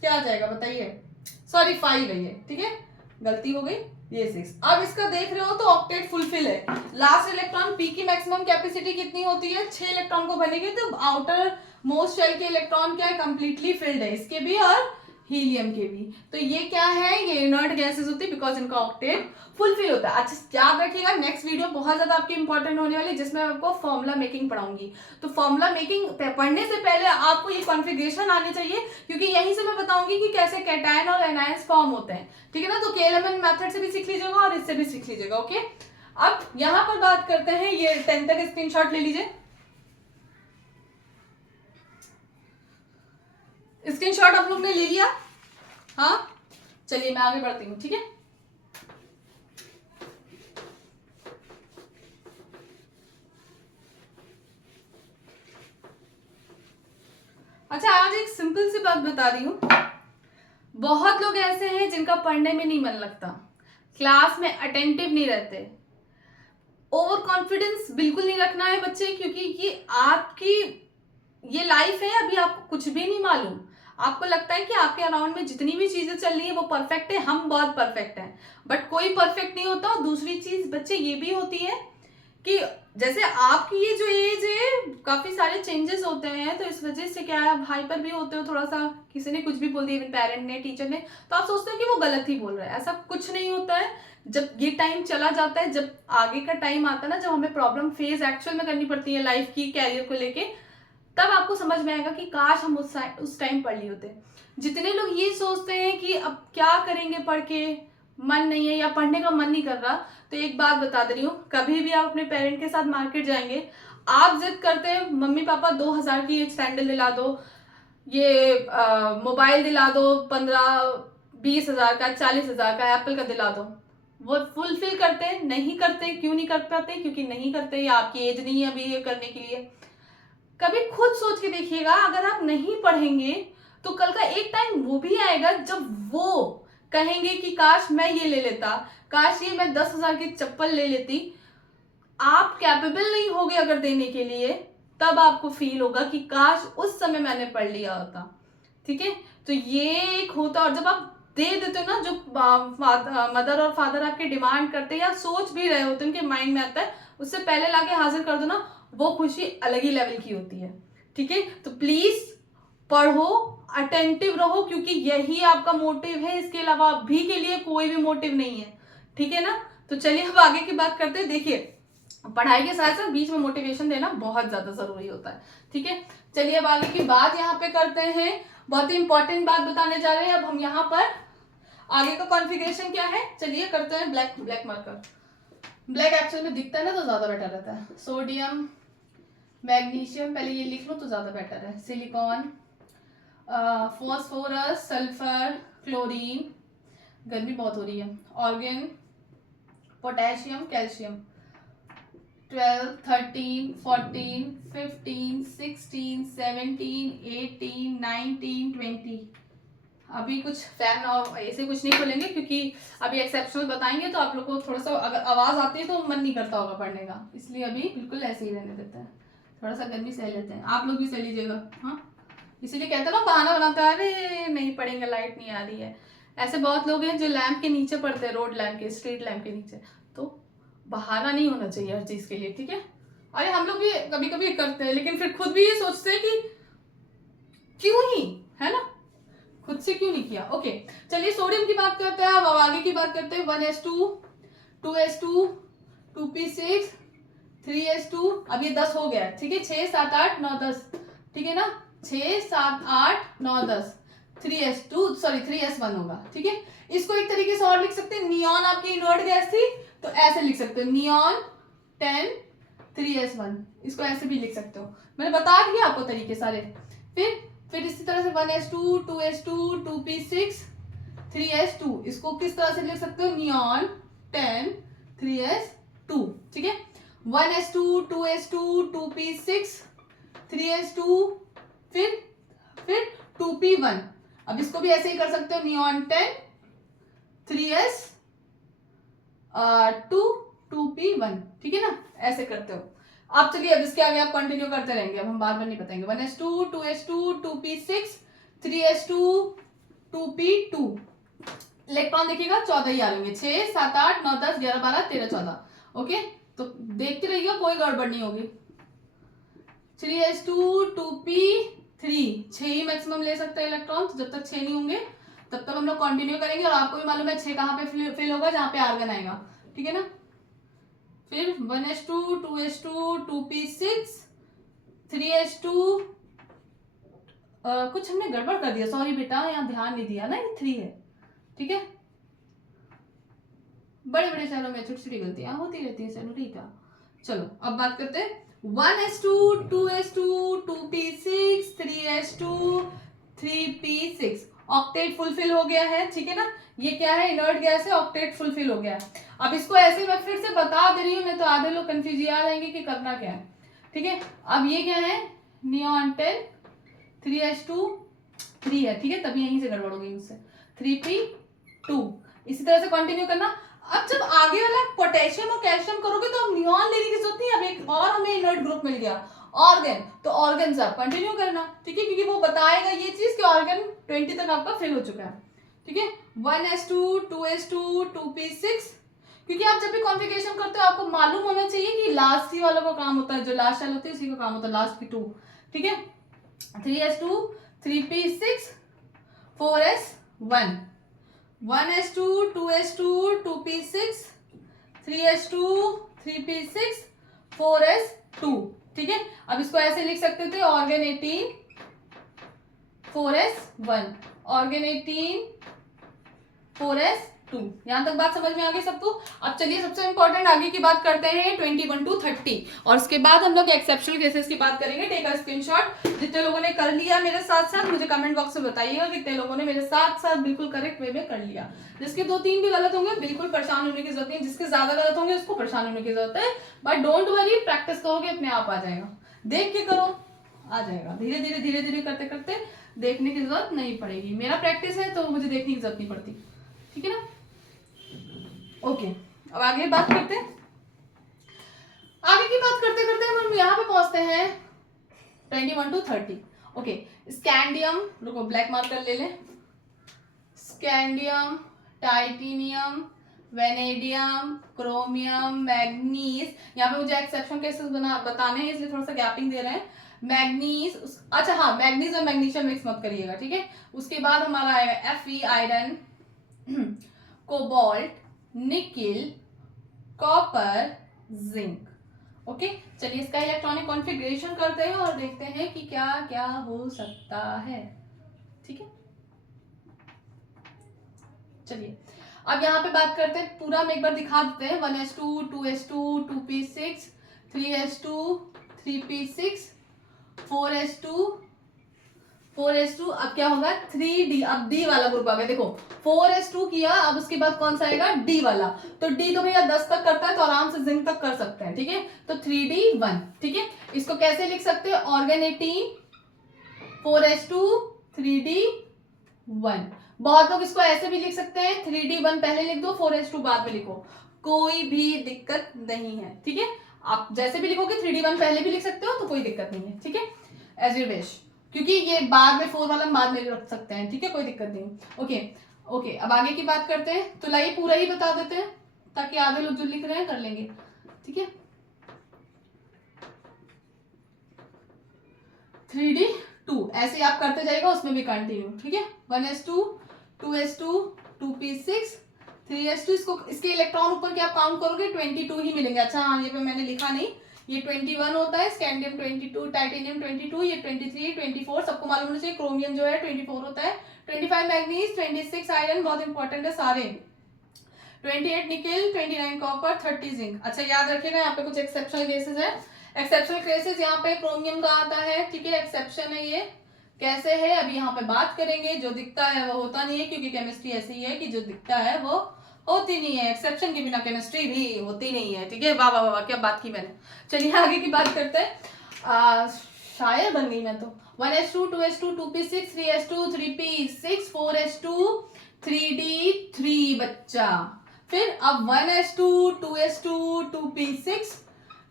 क्या आ जाएगा बताइए, सॉरी 5 है ये, ठीक है, गलती हो गई, ये 6। अब इसका देख रहे हो तो ऑक्टेट फुलफिल है। लास्ट इलेक्ट्रॉन पी की मैक्सिमम कैपेसिटी कितनी होती है, 6 इलेक्ट्रॉन को बनेगी, तो आउटर मोस्ट शेल के इलेक्ट्रॉन क्या है, कंप्लीटली फिल्ड है, इसके भी और हीलियम के भी। तो ये क्या है, ये इनर्ट गैसेस होती है बिकॉज इनका ऑक्टेट फुलफिल होता है। अच्छा याद रखिएगा, नेक्स्ट वीडियो बहुत ज्यादा आपकी इंपॉर्टेंट होने वाली है जिसमें मैं आपको फॉर्मूला मेकिंग पढ़ाऊंगी। तो फॉर्मूला मेकिंग पढ़ने से पहले आपको ये कॉन्फ़िगरेशन आनी चाहिए, क्योंकि यहीं से मैं बताऊंगी कि कैसे कैटायन और एनायंस फॉर्म होते हैं, ठीक है ना। तो केएलएमएन मेथड से भी सीख लीजिएगा और इससे भी सीख लीजिएगा। ओके, अब यहां पर बात करते हैं, ये 10 तक स्क्रीनशॉट ले लीजिए। स्क्रीनशॉट आप लोग ने ले लिया? हाँ, चलिए मैं आगे बढ़ती हूँ, ठीक है। अच्छा, आज एक सिंपल सी बात बता रही हूँ, बहुत लोग ऐसे हैं जिनका पढ़ने में नहीं मन लगता, क्लास में अटेंटिव नहीं रहते। ओवर कॉन्फिडेंस बिल्कुल नहीं रखना है बच्चे, क्योंकि ये आपकी ये लाइफ है, अभी आपको कुछ भी नहीं मालूम। आपको लगता है कि आपके अराउंड में जितनी भी चीजें चल रही है वो परफेक्ट है, हम बहुत परफेक्ट हैं, बट कोई परफेक्ट नहीं होता। और दूसरी चीज बच्चे ये भी होती है कि जैसे आपकी ये जो एज है, काफी सारे चेंजेस होते हैं, तो इस वजह से क्या है, आप हाइपर भी होते हो थोड़ा सा, किसी ने कुछ भी बोल दिया, इवन पेरेंट ने, टीचर ने, तो आप सोचते हो कि वो गलत ही बोल रहा है। ऐसा कुछ नहीं होता है। जब ये टाइम चला जाता है, जब आगे का टाइम आता है ना, जब हमें प्रॉब्लम फेस एक्चुअल में करनी पड़ती है लाइफ की, कैरियर को लेके, तब आपको समझ में आएगा कि काश हम उस टाइम पढ़ लिए होते। जितने लोग ये सोचते हैं कि अब क्या करेंगे पढ़ के, मन नहीं है या पढ़ने का मन नहीं कर रहा, तो एक बात बता दे रही हूँ, कभी भी आप अपने पेरेंट के साथ मार्केट जाएंगे, आप जिद करते हैं मम्मी पापा 2000 की एक सैंडल दिला दो, ये मोबाइल दिला दो, 15-20 हजार का, 40 हजार का, एप्पल का दिला दो, वो फुलफिल करते नहीं करते? क्यों नहीं कर पाते? क्योंकि नहीं करते, या आपकी एज नहीं है अभी ये करने के लिए। कभी खुद सोच के देखिएगा, अगर आप नहीं पढ़ेंगे तो कल का एक टाइम वो भी आएगा जब वो कहेंगे कि काश मैं ये ले लेता, काश ये मैं 10,000 की चप्पल ले लेती। आप कैपेबल नहीं होगे अगर देने के लिए, तब आपको फील होगा कि काश उस समय मैंने पढ़ लिया होता, ठीक है। तो ये एक होता, और जब आप दे देते हो ना, जो मदर और फादर आपके डिमांड करते हैं या सोच भी रहे होते हैं, उनके माइंड में आता है, उससे पहले लाके हाजिर कर दो ना, वो खुशी अलग ही लेवल की होती है, ठीक है। तो प्लीज पढ़ो, अटेंटिव रहो, क्योंकि यही आपका मोटिव है, इसके अलावा अभी के लिए कोई भी मोटिव नहीं है, ठीक है ना। तो चलिए अब आगे की बात करते हैं। देखिए, पढ़ाई के साथ साथ बीच में मोटिवेशन देना बहुत ज्यादा जरूरी होता है, ठीक है। चलिए अब आगे की बात यहाँ पे करते हैं, बहुत ही इंपॉर्टेंट बात बताने जा रहे हैं अब हम यहाँ पर। आगे का कॉन्फ़िगरेशन क्या है, चलिए करते हैं। ब्लैक मार्कर, ब्लैक एक्चुअल में दिखता है ना तो ज्यादा बेटर रहता है। सोडियम, मैग्नीशियम, पहले ये लिख लो तो ज्यादा बेटर है। सिलिकॉन, फॉस्फोरस, सल्फर, क्लोरीन, गर्मी बहुत हो रही है, ऑर्गन, पोटेशियम, कैल्शियम, 12, 13, 14, 15, 16, 17, 18, 19, 20। अभी कुछ फैन और ऐसे कुछ नहीं खोलेंगे, क्योंकि अभी एक्सेप्शनल बताएंगे तो आप लोग को थोड़ा सा अगर आवाज आती है तो मन नहीं करता होगा पढ़ने का, इसलिए अभी बिल्कुल ऐसे ही रहने देते हैं, थोड़ा सा गर्मी सह लेते हैं। आप लोग भी सह लीजिएगा, हाँ। इसीलिए कहते हैं ना, बहाना बनाते हैं, अरे नहीं पढ़ेंगे, लाइट नहीं आ रही है। ऐसे बहुत लोग हैं जो लैंप के नीचे पढ़ते हैं, रोड लैंप के, स्ट्रीट लैंप के नीचे। तो बहाना नहीं होना चाहिए हर चीज के लिए, ठीक है। अरे हम लोग भी कभी कभी करते हैं, लेकिन फिर खुद भी ये सोचते हैं कि क्यों ही, है ना, खुद से क्यों नहीं किया। ओके, चलिए सोडियम की बात करते हैं, अब आगे की बात करते हैं। 1s2, 2s2, 2p6, 3s2, अब ये 10 हो गया है, ठीक है। 6, 7, 8, 9, 10, ठीक है ना, 6, 7, 8, 9, 10, 3s1 होगा, ठीक है। इसको एक तरीके से और लिख सकते हैं, नियॉन आपकी इनर्ट गैस थी तो ऐसे लिख सकते हो, नियॉन 10, 3s1, इसको ऐसे भी लिख सकते हो, मैंने बता दिया आपको तरीके सारे। फिर इसी तरह से 1s2, 2s2, 2p6, 3s2, इसको किस तरह से लिख सकते हो, नियॉन 10, 3s2, ठीक है। 1s2, 2s2, 2p6, 3s2, फिर 2p1, अब इसको भी ऐसे ही कर सकते हो, नियॉन 10, 3s2, 2p1, ठीक है ना, ऐसे करते हो आप। चलिए अब इसके आगे आप कंटिन्यू करते रहेंगे, अब हम बार बार नहीं बताएंगे। 1s2, 2s2, 2p6, 3s2, 2p2, electron देखिएगा 14 ही आ रहे होंगे, 6, 7, 8, 9, 10, 11, 12, 13, 14। ओके, तो देखते रहिएगा, कोई गड़बड़ नहीं होगी। 3s2 2p3, 6 ही मैक्सिमम ले सकते हैं इलेक्ट्रॉन। तो जब तक 6 नहीं होंगे तब तक हम लोग कंटिन्यू करेंगे। और आपको भी मालूम है 6 कहाँ पे फिल होगा, जहाँ पे आर्गन आएगा, ठीक है ना। फिर 1s2 2s2 2p6 3s2, कुछ हमने गड़बड़ कर दिया, सॉरी बेटा, यहाँ ध्यान नहीं दिया ना, ये 3 है, ठीक है। बड़े बड़े शहरों में छोटी छोटी गलतियां होती रहती है, चलो ठीक है। चलो अब बात करते हैं 1s2 2s2 2p6 3s2 3p6, octet fulfil हो गया है, ठीक है ना। ये क्या है, इनर्ट गैस है, ऑक्टेट फुलफिल हो गया है। अब इसको ऐसे मैं फिर से बता दे रही हूँ, नहीं तो आधे लोग कंफ्यूज आ जाएंगे कि करना क्या है, ठीक है। अब ये क्या है, नियॉन 10 3s2 3 है, ठीक है, तभी यहीं से गड़बड़ हो गई मुझसे, 3p2, इसी तरह से कंटिन्यू करना। अब जब आगे वाला पोटेशियम और कैल्शियम करोगे तो अब नियॉन लेने की जरूरत नहीं है, अब एक और हमें इनर्ट ग्रुप मिल गया, ऑर्गन। तो ऑर्गन सब कंटिन्यू करना, ठीक है, क्योंकि वो बताएगा ये चीज कि ऑर्गन 20 तक आपका फिल हो चुका है, ठीक है। 1s2 2s2 2p6, क्योंकि आप जब भी कॉन्फ़िगरेशन करते हो आपको मालूम होना चाहिए कि लास्ट ही वालों का काम होता है, जो लास्ट शेल होती है उसी का काम होता है, लास्ट की 2, ठीक है। 3s2 3p6 4s1, 1s2 2s2 2p6 3s2 3p6 4s2, ठीक है। अब इसको ऐसे लिख सकते थे, ऑर्गन 18 4s1, ऑर्गन 18 4s2। यहां तक बात समझ में आ गई सबको। अब चलिए सबसे इंपॉर्टेंट आगे की बात करते हैं 21 to 30, और उसके बाद हम लोग एक्सेप्शनल केसेस की बात करेंगे। Take a screenshot. जितने लोगों ने कर लिया मेरे साथ साथ मुझे कमेंट बॉक्स में बताइएगा कितने लोगों ने मेरे साथ साथ बिल्कुल करेक्ट वे में कर लिया। जिसके 2-3 भी गलत होंगे बिल्कुल परेशान होने की जरूरत नहीं, जिसके ज्यादा गलत होंगे उसको परेशान होने की जरूरत है, बट डोंट वरी, प्रैक्टिस करोगे अपने आप आ जाएगा, देख के करो आ जाएगा, धीरे धीरे धीरे धीरे करते करते देखने की जरूरत नहीं पड़ेगी। मेरा प्रैक्टिस है तो मुझे देखने की जरूरत नहीं पड़ती, ठीक है ना। ओके, अब आगे बात करते हैं। आगे की बात करते करते हम यहाँ पे पहुंचते हैं 21 to 30। ओके, स्कैंडियम, रुको ब्लैक मार्कर ले लें, scandium, titanium, vanadium, chromium, manganese. यहाँ पे मुझे एक्सेप्शन केसेस बताने हैं इसलिए थोड़ा सा गैपिंग दे रहे हैं। मैग्नीज, अच्छा हाँ, मैग्नीज और मैग्नीशियम मिक्स मत करिएगा, ठीक है। उसके बाद हमारा आएगा Fe, iron, cobalt, nickel, copper, zinc. Okay, चलिए इसका इलेक्ट्रॉनिक कॉन्फ़िगरेशन करते हैं और देखते हैं कि क्या क्या हो सकता है, ठीक है। चलिए अब यहाँ पे बात करते हैं, पूरा हम एक बार दिखा देते हैं। 1s2 2s2 2p6 3s2 3p6 4s2 अब क्या होगा 3d, अब d वाला ग्रुप आ गया। देखो 4s2 किया, अब उसके बाद कौन सा आएगा d वाला, तो d तो भैया 10 तक करता है तो आराम से जिंक तक कर सकते हैं, ठीक है। तो 3d1, ठीक है। इसको कैसे लिख सकते हैं, ऑर्गन 18 4s2 3d1। बहुत लोग इसको ऐसे भी लिख सकते हैं, 3d1 पहले लिख दो 4s2 बाद में लिखो, कोई भी दिक्कत नहीं है, ठीक है। आप जैसे भी लिखोगे 3d1 पहले भी लिख सकते हो तो कोई दिक्कत नहीं है, ठीक है, एज यू विश, क्योंकि ये बाद में 4 वाला बाद में रख सकते हैं, ठीक है, कोई दिक्कत नहीं। ओके ओके, अब आगे की बात करते हैं। तो लाइए पूरा ही बता देते हैं ताकि आधे लोग जो लिख रहे हैं कर लेंगे, ठीक है। 3d2 ऐसे आप करते जाएगा, उसमें भी कंटिन्यू, ठीक है। 1s2 2s2 2p6 3s2, इसके इलेक्ट्रॉन ऊपर के आप काउंट करोगे 22 ही मिलेंगे। अच्छा हाँ, ये पे मैंने लिखा नहीं, ये 21 होता है, स्कैंडियम 22, टाइटेनियम 22, ये 23 24 सबको मालूम होना चाहिए। क्रोमियम जो है 24 होता है, 25 मैग्नीज, 26 आयरन, बहुत इंपॉर्टेंट है सारे, 28 निकेल, 29 कॉपर, 30 जिंक। अच्छा याद रखिएगा यहाँ पे कुछ एक्सेप्शनल केसेस है। एक्सेप्शनल केसेस यहाँ पे क्रोमियम का आता है, ठीक है, एक्सेप्शन है ये। कैसे है अभी यहाँ पे बात करेंगे। जो दिखता है वो होता नहीं है, क्योंकि केमिस्ट्री ऐसी ही है कि जो दिखता है वो होती नहीं है, एक्सेप्शन के बिना केमिस्ट्री भी होती नहीं है, ठीक है। वाह वाह वाह, क्या बात की मैंने। चलिए आगे की बात करते हैं। शायर बन गई मैं तो। 1s2 2s2 2p6 3s2 3p6 4s2 3d3 बच्चा। फिर अब 1s2 2s2 2p6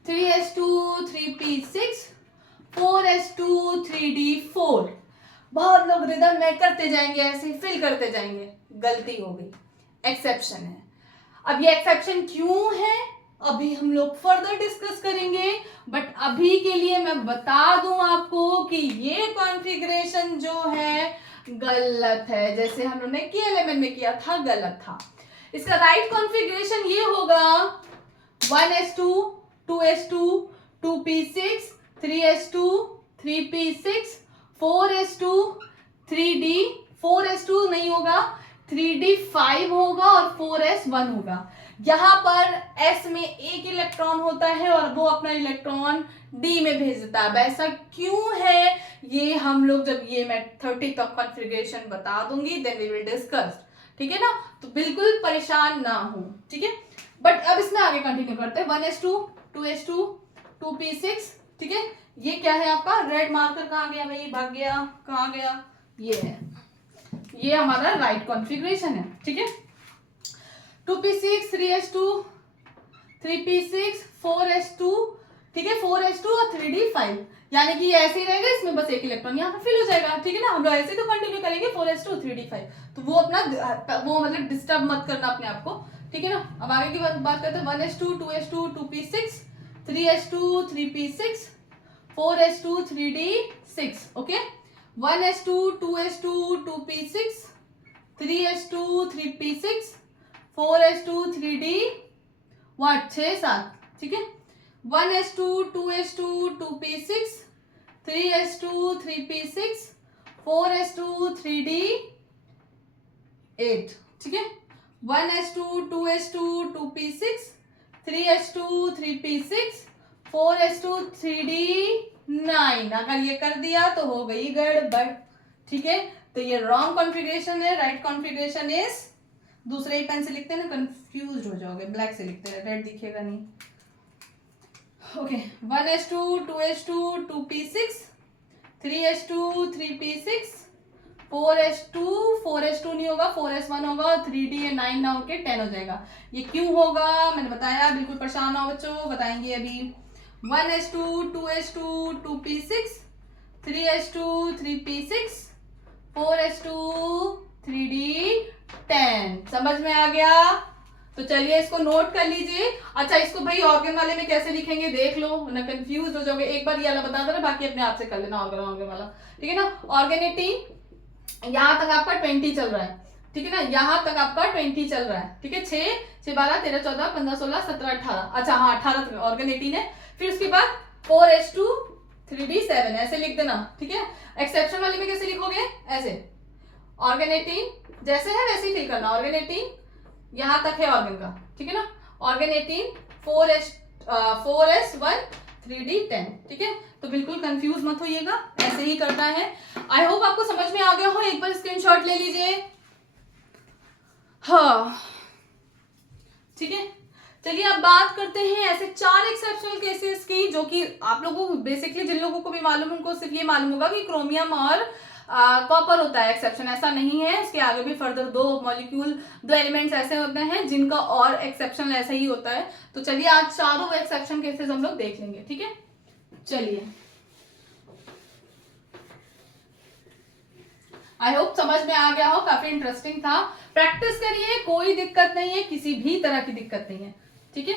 3s2 3p6 4s2 3d4। बहुत लोग रिदम में करते जाएंगे, ऐसे फिल करते जाएंगे, गलती हो गई, एक्सेप्शन है। अब ये एक्सेप्शन क्यों है अभी हम लोग फर्दर डिस्कस करेंगे, बट अभी के लिए मैं बता दूं आपको कि ये कॉन्फ़िगरेशन जो है गलत है, जैसे हम लोगों ने के एलिमेंट में किया था गलत था। इसका राइट कॉन्फ़िगरेशन ये होगा 1s2 2s2 2p6 3s2 3p6 4s2 3d 4s2 नहीं होगा 3d5 होगा और 4s1 होगा। यहां पर s में एक इलेक्ट्रॉन होता है और वो अपना इलेक्ट्रॉन d में भेज देता है। ऐसा क्यों है ये हम लोग जब ये मैं 30 तक कॉन्फ़िगरेशन बता दूंगी देन वी विल डिस्कस, ठीक है ना। तो बिल्कुल परेशान ना हो, ठीक है। बट अब इसमें आगे कंटिन्यू करते हैं। 1s2 2s2 2p6, ठीक है। ये क्या है आपका रेड मार्कर, कहाँ गया भाई, भाग गया, कहाँ गया, ये है, ये हमारा राइट कॉन्फ़िगरेशन है, ठीक है। 2p6 3s2 3p6 4s2, ठीक है, 4s2 और 3d5, यानी कि ये ऐसे ही रहेगा, इसमें बस एक इलेक्ट्रॉन यहाँ पे फिल हो जाएगा, ठीक है ना। हम लोग ऐसे तो कंटिन्यू करेंगे 4s2 3d5, तो वो अपना वो मतलब डिस्टर्ब मत करना अपने आप को, ठीक है ना। अब आगे की बात करते हैं। 1s2 2s2 2p6 3s2 3p6 4s2 3d6, okay. 1s2 2s2 2p6 3s2 3p6 4s2 3d what 6 7, ठीक है। 1s2 2s2 2p6 3s2 3p6 4s2 3d 8, ठीक है। 1s2 2s2 2p6 3s2 3p6 4s2 3d 9, अगर ये कर दिया तो हो गई गड़बड़, ठीक है। तो ये रॉन्ग कॉन्फ़िगरेशन है, राइट कॉन्फ़िगरेशन इज, दूसरे ही पेन से लिखते हैं ना कंफ्यूज हो जाओगे, ब्लैक से लिखते हैं रेड दिखेगा नहीं, okay. 1s2 2s2 2p6 3s2 3p6 4s2 नहीं होगा 4s1 होगा और 3d ये 9 ना होके 10 हो जाएगा। ये क्यों होगा मैंने बताया, बिल्कुल परेशान ना हो बच्चों, बताएंगे अभी। 1s2 2s2 2p6 3s2 3p6 4s2 3d10, समझ में आ गया। तो चलिए इसको नोट कर लीजिए। अच्छा इसको भाई ऑर्गन वाले में कैसे लिखेंगे देख लो, ना कंफ्यूज हो जाओगे। एक बार ये वाला बता दो, बाकी अपने आप से कर लेना ऑर्गन वाला, ठीक है ना। ऑर्गन 18 यहाँ तक आपका 20 चल रहा है, ठीक है ना, यहाँ तक आपका 20 चल रहा है, ठीक है। 6 6 12 13 14 15 16 17 18, अच्छा हाँ 18 तक ऑर्गन 18 है। फिर उसके बाद 4s2 3d7 ऐसे लिख देना, ठीक है। एक्सेप्शन वाले में कैसे लिखोगे, ऐसे ऑर्गन 18 जैसे है वैसे ही फिल करना। ऑर्गन 18 यहाँ तक है ऑर्गन का, ठीक है ना। ऑर्गन 18 4s1 3d10, ठीक है। तो बिल्कुल कंफ्यूज मत होइएगा, ऐसे ही करना है। आई होप आपको समझ में आ गया हो, एक बार स्क्रीनशॉट ले लीजिए, हाँ ठीक है। चलिए अब बात करते हैं ऐसे 4 एक्सेप्शनल केसेस की, जो कि आप लोगों को बेसिकली जिन लोगों को भी मालूम उनको सिर्फ ये मालूम होगा कि क्रोमियम और कॉपर होता है एक्सेप्शन, ऐसा नहीं है। इसके आगे भी फर्दर 2 मॉलिक्यूल 2 एलिमेंट्स ऐसे होते हैं जिनका और एक्सेप्शन ऐसा ही होता है। तो चलिए आज चारों एक्सेप्शन केसेस हम लोग देख लेंगे, ठीक है। चलिए आई होप समझ में आ गया हो, काफी इंटरेस्टिंग था। प्रैक्टिस करिए, कोई दिक्कत नहीं है, किसी भी तरह की दिक्कत नहीं है, ठीक है।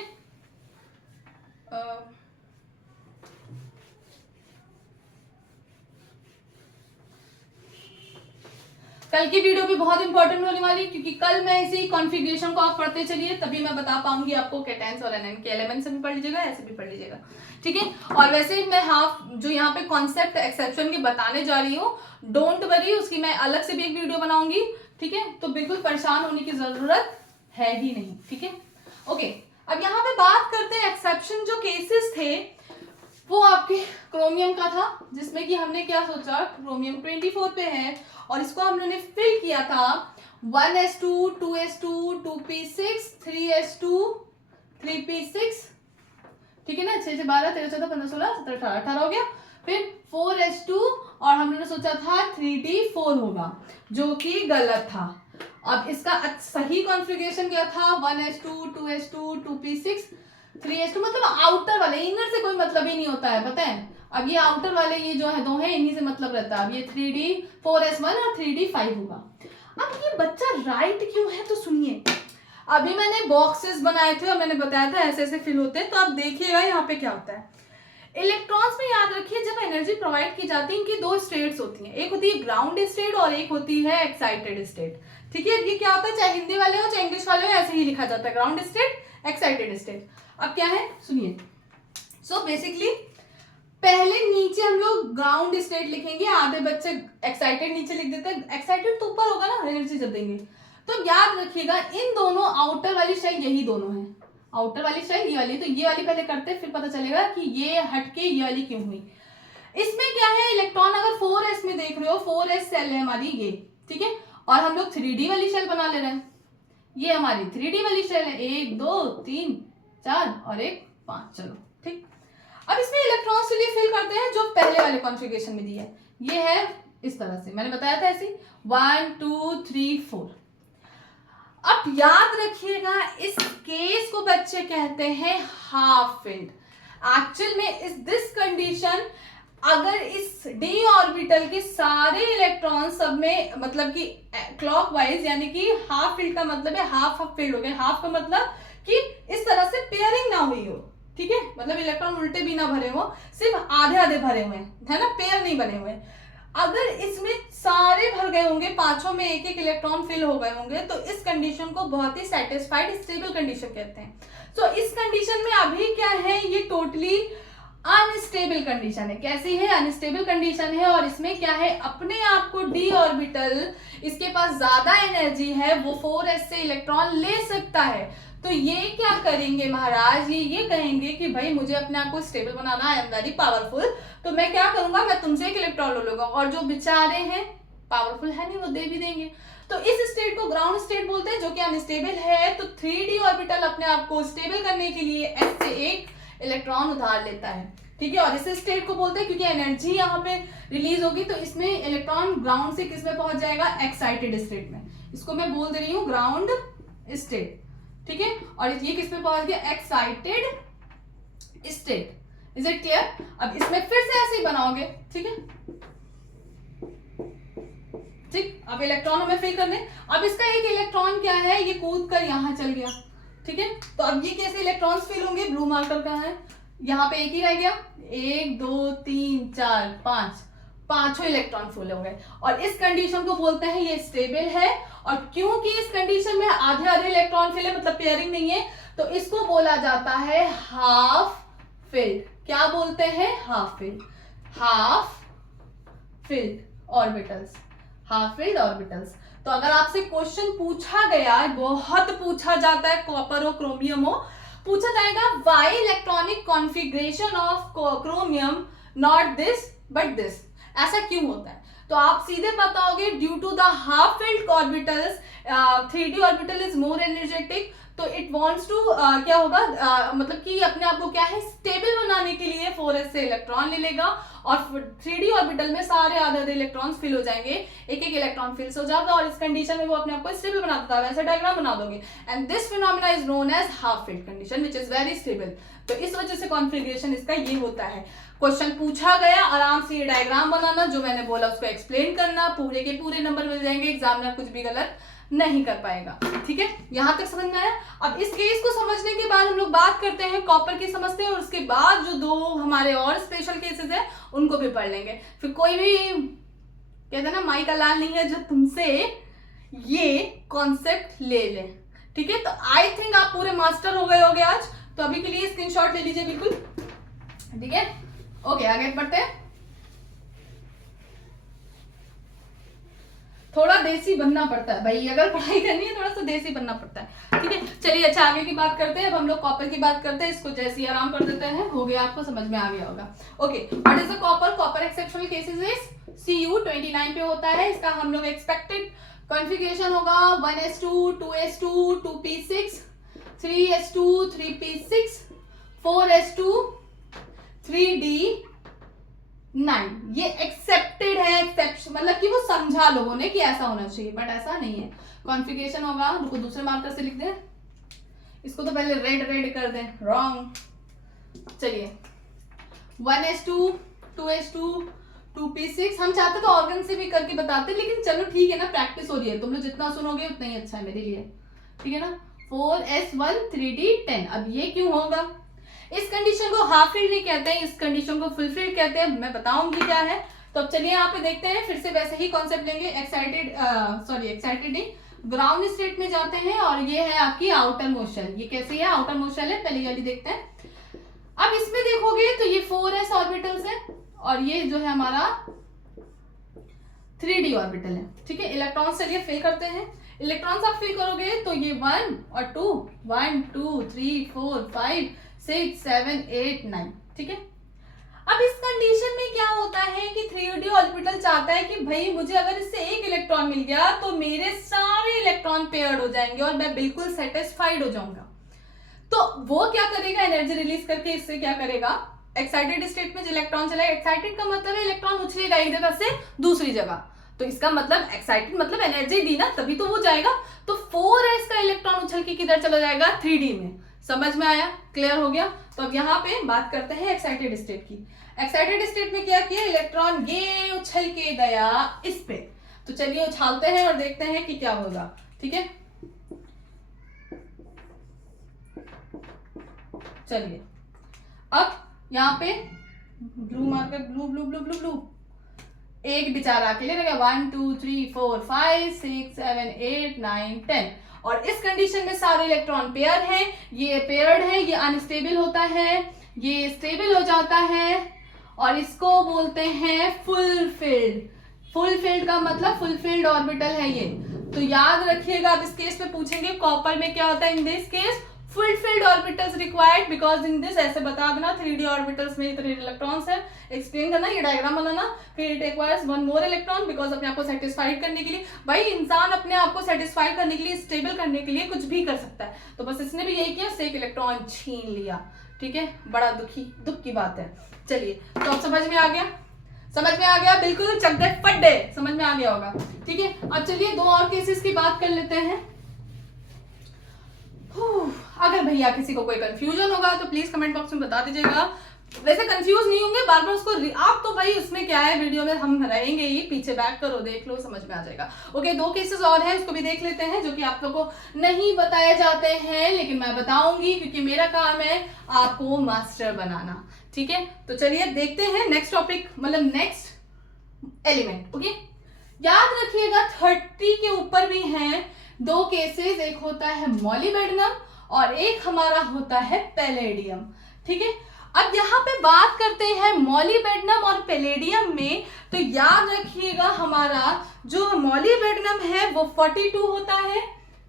कल की वीडियो भी बहुत इंपॉर्टेंट होने वाली, क्योंकि कल मैं इसी कॉन्फ़िगरेशन को आप पढ़ते चलिए, तभी मैं बता पाऊंगी आपको केटेन्स और एनायन के एलिमेंट से भी पढ़ लीजिएगा, ऐसे भी पढ़ लीजिएगा, ठीक है। और वैसे मैं हाफ जो यहाँ पे कॉन्सेप्ट एक्सेप्शन की बताने जा रही हूँ, डोंट वरी, उसकी मैं अलग से भी एक वीडियो बनाऊंगी, ठीक है। तो बिल्कुल परेशान होने की जरूरत है ही नहीं, ठीक है। ओके अब यहाँ पे बात करते हैं एक्सेप्शन जो केसेस थे वो आपके क्रोमियम का था, जिसमें कि हमने क्या सोचा, क्रोमियम 24 पे है और इसको हम लोगों ने फिल किया था 1s2 2s2 2p6 3s2 3p6, ठीक है ना। 6 6 12 13 14 15 16 17 18 हो गया। फिर 4s2 और हम लोगों ने सोचा था 3d4 होगा, जो कि गलत था। अब इसका सही कॉन्फ़िगरेशन क्या था, 1s2 2s2 2p6 3s2, मतलब आउटर वाले, इनर से कोई मतलब ही नहीं होता है, पता है। अब ये आउटर वाले ये जो है 2 है, इन्हीं से मतलब रहता है। अब ये 3d4s1 और 3d5 होगा। अब ये बच्चा राइट क्यों है तो सुनिए। अभी मैंने बॉक्सेस बनाए थे और मैंने बताया था ऐसे ऐसे फिल होते हैं। तो आप देखिएगा यहाँ पे क्या होता है। इलेक्ट्रॉन्स में याद रखिए जब एनर्जी प्रोवाइड की जाती है इनकी दो स्टेट्स होती हैं, एक होती है ग्राउंड स्टेट और एक होती है एक्साइटेड स्टेट। ठीक है, ये क्या होता है, चाहे हिंदी वाले हो चाहे इंग्लिश वाले हो ऐसे ही लिखा जाता है, ग्राउंड स्टेट एक्साइटेड स्टेट। अब क्या है सुनिए। सो बेसिकली पहले नीचे हम लोग ग्राउंड स्टेट लिखेंगे, आधे बच्चे एक्साइटेड नीचे लिख देते हैं, एक्साइटेड तो ऊपर होगा ना एनर्जी जब देंगे। तो याद रखिएगा इन दोनों आउटर वाली शेल यही दोनों है, आउटर वाली शेल ये वाली, तो ये वाली पहले करते हैं फिर पता चलेगा कि ये हटके ये वाली क्यों हुई। इसमें क्या है, इलेक्ट्रॉन अगर 4s में देख रहे हो, 4s सेल है हमारी ये, ठीक है, और हम लोग 3d वाली शेल बना ले रहे हैं, ये हमारी 3d वाली शेल है, 1 2 3 4 और 1 5, चलो ठीक। अब इसमें इलेक्ट्रॉन्स के लिए फिल करते हैं जो पहले वाले कॉन्फ़िगरेशन में दिया है, ये है इस तरह से, मैंने बताया था ऐसे 1 2 3 4। अब याद रखिएगा इस केस को बच्चे कहते हैं हाफ फिल्ड। एक्चुअल में इस दिस कंडीशन अगर इस d ऑर्बिटल के सारे इलेक्ट्रॉन सब में मतलब कि क्लॉकवाइज यानी कि हाफ फील्ड का मतलब है हाफ फील्ड हो गया, हाफ का मतलब कि इस तरह से पेयरिंग ना हुई हो, ठीक है, मतलब इलेक्ट्रॉन उल्टे भी ना भरे हो, सिर्फ आधे आधे भरे हुए हैं, है ना, पेयर नहीं बने हुए। अगर इसमें सारे भर गए होंगे, पांचों में एक एक इलेक्ट्रॉन फिल हो गए होंगे, तो इस कंडीशन को बहुत ही सेटिस्फाइड स्टेबल कंडीशन कहते हैं। तो इस कंडीशन में अभी क्या है, ये टोटली अनस्टेबल कंडीशन है। कैसी है, अनस्टेबल कंडीशन है, और इसमें क्या है, अपने आप को d ऑर्बिटल इसके पास ज्यादा एनर्जी है, वो 4s से इलेक्ट्रॉन ले सकता है। तो ये क्या करेंगे महाराज, ये कहेंगे कि भाई मुझे अपने आप को स्टेबल बनाना है, आई एम वेरी पावरफुल, तो मैं क्या करूंगा, मैं तुमसे एक इलेक्ट्रॉन ले लूंगा, और जो बेचारे हैं पावरफुल है नहीं वो दे भी देंगे। तो इस स्टेट को ग्राउंड स्टेट बोलते हैं जो कि अनस्टेबल है। तो 3d ऑर्बिटल अपने आप को स्टेबल करने के लिए s से एक इलेक्ट्रॉन उधार लेता है, ठीक है, और इस स्टेट को बोलते हैं क्योंकि एनर्जी यहाँ पे रिलीज होगी तो इसमें इलेक्ट्रॉन ग्राउंड से किस में पहुंच जाएगा, एक्साइटेड स्टेट में। इसको मैं बोल दे रही हूँ ग्राउंड स्टेट, ठीक है, और ये किस में पहुंच गया, excited state. Is it clear? अब इसमें फिर से ऐसे ही बनाओगे, ठीक है, ठीक। अब इलेक्ट्रॉन हमें फिल करने, अब इसका एक इलेक्ट्रॉन क्या है, ये कूद कर यहाँ चल गया, ठीक है, तो अब ये कैसे इलेक्ट्रॉन्स फिल होंगे, ब्लू मार्कर कहाँ है, यहाँ पे एक ही रह गया, 1 2 3 4 5, पांचों इलेक्ट्रॉन फुल हो गए, और इस कंडीशन को बोलते हैं ये स्टेबल है। और क्योंकि इस कंडीशन में आधे आधे इलेक्ट्रॉन फिल है, मतलब पेयरिंग नहीं है, तो इसको बोला जाता है हाफ फिल्ड। क्या बोलते हैं, half filled, half filled orbitals, half filled orbitals. तो अगर आपसे क्वेश्चन पूछा गया, बहुत पूछा जाता है, कॉपर हो क्रोमियम हो, पूछा जाएगा why electronic configuration of chromium not this but this, ऐसा क्यों होता है, तो आप सीधे बताओगे due to the half filled orbitals 3d orbital is more energetic, तो इट वांट्स टू क्या होगा, मतलब कि अपने आप को क्या है, स्टेबल बनाने के लिए 4s से इलेक्ट्रॉन ले लेगा, और 3d ऑर्बिटल में सारे आधे आधे इलेक्ट्रॉन्स फिल हो जाएंगे, एक एक इलेक्ट्रॉन फिल हो जाएगा, और इस कंडीशन में वो अपने आप को स्टेबल बना देता है। वैसे डायग्राम बना दोगे, and this phenomena is known as half filled condition which is very stable. तो इस वजह से कॉन्फ़िगरेशन इसका ये होता है। क्वेश्चन पूछा गया, आराम से ये डायग्राम बनाना, जो मैंने बोला उसको एक्सप्लेन करना, पूरे के पूरे नंबर मिल जाएंगे, एग्जामिनर कुछ भी गलत नहीं कर पाएगा, ठीक है, यहां तक समझ में आया। अब इस केस को समझने के बाद हम लोग बात करते हैं कॉपर की, समझते हैं, और उसके बाद जो दो हमारे और स्पेशल केसेस है उनको भी पढ़ लेंगे। फिर कोई भी कहते हैं ना माई का लाल नहीं है जो तुमसे ये कॉन्सेप्ट ले ले, ठीक है। तो आई थिंक आप पूरे मास्टर हो गए होगे आज, तो अभी के लिए स्क्रीनशॉट ले लीजिए बिल्कुल, ठीक है, ओके आगे बढ़ते हैं। थोड़ा देसी बनना पड़ता है भाई, अगर पढ़ाई करनी है थोड़ा सा देसी बनना पड़ता है, ठीक है। चलिए अच्छा आगे की बात करते हैं। अब हम लोग कॉपर की बात करते हैं, इसको जैसे ही आराम कर देते हैं, हो गया, आपको समझ में आ गया होगा। Okay, what is the copper, copper exceptional cases is Cu29 पे होता है, इसका हम लोग एक्सपेक्टेड कॉन्फ़िगरेशन होगा 1s2 2s2 2p6 3s2 3p6 4s2 3d9। ये एक्सेप्टेड है, एक्सेप्शन मतलब कि वो समझा लोगों ने कि ऐसा होना चाहिए, बट ऐसा नहीं है। कॉन्फ़िगरेशन होगा, रुको दूसरे मार्कर से लिख दें, इसको तो पहले रेड रेड कर दें, रॉन्ग। चलिए 1s2 2s2 2p6, हम चाहते तो ऑर्गन से भी करके बताते, लेकिन चलो ठीक है ना, प्रैक्टिस हो रही है, तुम लोग जितना सुनोगे उतना ही अच्छा है मेरे लिए, ठीक है ना। 4s1 3d10। अब ये क्यों होगा? इस कंडीशन को हाफ फील्ड नहीं कहते हैं, इस कंडीशन को फुल फील्ड कहते हैं। मैं बताऊंगी क्या है। तो अब चलिए यहाँ पे देखते हैं, फिर से वैसे ही कॉन्सेप्ट लेंगे। एक्साइटेड नहीं, ग्राउंड स्टेट में जाते हैं और ये है आपकी आउटर मोशन। ये कैसी है? आउटर मोशन है। पहले वाली देखते हैं। अब इसमें देखोगे तो ये 4s ऑर्बिटल्स है और ये जो है हमारा 3d ऑर्बिटल है। ठीक है, इलेक्ट्रॉन्स चलिए फिल करते हैं। इलेक्ट्रॉन्स आप फिल करोगे तो ये 1 और 2, 1 2 3 4 5 6 7 8 9। ठीक है, अब इस कंडीशन में क्या होता है कि 3d ऑर्बिटल चाहता है कि भाई मुझे अगर इससे एक इलेक्ट्रॉन मिल गया तो मेरे सारे इलेक्ट्रॉन पेयर्ड हो जाएंगे और मैं बिल्कुल सेटिस्फाइड हो जाऊंगा। तो वो क्या करेगा? एनर्जी रिलीज करके इससे क्या करेगा? एक्साइटेड स्टेट में जो इलेक्ट्रॉन चला, एक्साइटेड का मतलब है इलेक्ट्रॉन उछलेगा एक जगह से दूसरी जगह। तो इसका मतलब एक्साइटेड मतलब एनर्जी दी ना, तभी तो वो जाएगा। तो 4s का इलेक्ट्रॉन उछल के किधर चला जाएगा? 3d में। समझ में आया? क्लियर हो गया? तो अब यहाँ पे बात करते हैं एक्साइटेड स्टेट की। एक्साइटेड स्टेट में क्या किया? इलेक्ट्रॉन ये उछल के गया इस पे। तो चलिए उछालते हैं और देखते हैं कि क्या होगा। ठीक है, चलिए अब यहाँ पे blue marker, blue blue blue blue blue एक विचार आके ले रहेगा 1 2 3 4 5 6 7 8 9 10। और इस कंडीशन में सारे इलेक्ट्रॉन पेयर हैं। ये पेयर्ड है, ये अनस्टेबल होता है, ये स्टेबल हो जाता है और इसको बोलते हैं फुल फील्ड। फुल फील्ड का मतलब फुल फील्ड ऑर्बिटल है ये। तो याद रखिएगा, अब इस केस में पूछेंगे कॉपर में क्या होता है। In this case full field orbitals required because in this, ऐसे बता देना 3d ऑर्बिटल्स में इतने इलेक्ट्रॉन्स है। एक्सप्लेन करना, ये डायग्राम बनाना। फिर it requires one more electron because अपने आप को सेटिस्फाइड करने के लिए। भाई इंसान अपने आप को सेटिस्फाइड करने के लिए, स्टेबल करने के लिए कुछ भी कर सकता है। तो बस इसने भी यही किया, से एक इलेक्ट्रॉन छीन लिया। ठीक है, बड़ा दुख की बात है। चलिए, तो अब समझ में आ गया? समझ में आ गया? बिल्कुल चकदे फड्डे समझ में आ गया होगा। ठीक है, अब चलिए दो और केसेस की बात कर लेते हैं। अगर भैया किसी को कोई कंफ्यूजन होगा तो प्लीज कमेंट बॉक्स में बता दीजिएगा। वैसे कंफ्यूज नहीं होंगे, बार बार उसको आप तो भाई उसमें क्या है, वीडियो में हम रहेंगे ही, पीछे बैक करो देख लो, समझ में आ जाएगा। ओके, दो केसेस और हैं, उसको भी देख लेते हैं जो कि आप लोगों को नहीं बताए जाते हैं, लेकिन मैं बताऊंगी क्योंकि मेरा काम है आपको मास्टर बनाना। ठीक है, तो चलिए देखते हैं नेक्स्ट टॉपिक, मतलब नेक्स्ट एलिमेंट। ओके, याद रखिएगा 30 के ऊपर भी हैं दो केसेस, एक होता है मॉलिबेडनम और एक हमारा होता है पैलेडियम। ठीक है, अब यहाँ पे बात करते हैं मॉलिबेडनम और पैलेडियम में। तो याद रखिएगा हमारा जो मॉलिबेडनम है वो 42 होता है।